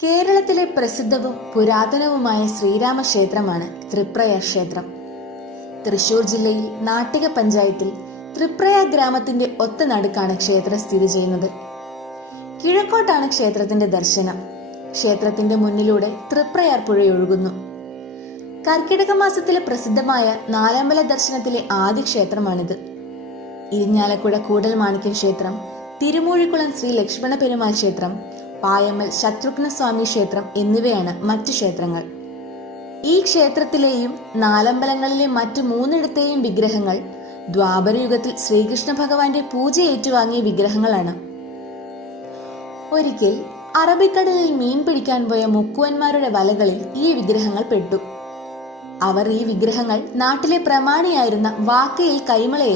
കേരളത്തിലെ പ്രസിദ്ധവും പുരാതനവുമായ ശ്രീരാമ ക്ഷേത്രമാണ് ത്രിപ്രയ ക്ഷേത്രം. തൃശൂർ ജില്ലയിൽ നാട്ടിക പഞ്ചായത്തിൽ ത്രിപ്രയ ഗ്രാമത്തിന്റെ ഒത്ത നടുക്കാണ് ക്ഷേത്രം സ്ഥിതി ചെയ്യുന്നത്. കിഴക്കോട്ടാണ് ക്ഷേത്രത്തിന്റെ ദർശനം. ക്ഷേത്രത്തിന്റെ മുന്നിലൂടെ തൃപ്രയാർ പുഴയൊഴുകുന്നു കർക്കിടക മാസത്തിലെ പ്രസിദ്ധമായ നാലമ്പല ദർശനത്തിലെ ആദ്യ ക്ഷേത്രമാണിത്. ഇരിഞ്ഞാലക്കുട കൂടൽ മാണിക്യ ക്ഷേത്രം തിരുമൂഴിക്കുളം ശ്രീ ലക്ഷ്മണ പെരുമാൾ ക്ഷേത്രം പായമ്മൽ ശത്രുഘ്ന സ്വാമി ക്ഷേത്രം എന്നിവയാണ് മറ്റു ക്ഷേത്രങ്ങൾ. ഈ ക്ഷേത്രത്തിലെയും നാലമ്പലങ്ങളിലെ മറ്റു മൂന്നിടത്തെയും വിഗ്രഹങ്ങൾ ദ്വാപരയുഗത്തിൽ ശ്രീകൃഷ്ണ ഭഗവാന്റെ പൂജ ഏറ്റുവാങ്ങിയ വിഗ്രഹങ്ങളാണ്. ഒരിക്കൽ അറബിക്കടലിൽ മീൻ പിടിക്കാൻ പോയ മുക്കുവന്മാരുടെ വലകളിൽ ഈ വിഗ്രഹങ്ങൾ പെട്ടു. അവർ ഈ വിഗ്രഹങ്ങൾ നാട്ടിലെ പ്രമാണിയായിരുന്ന വാക്കയിൽ കൈമളയിൽ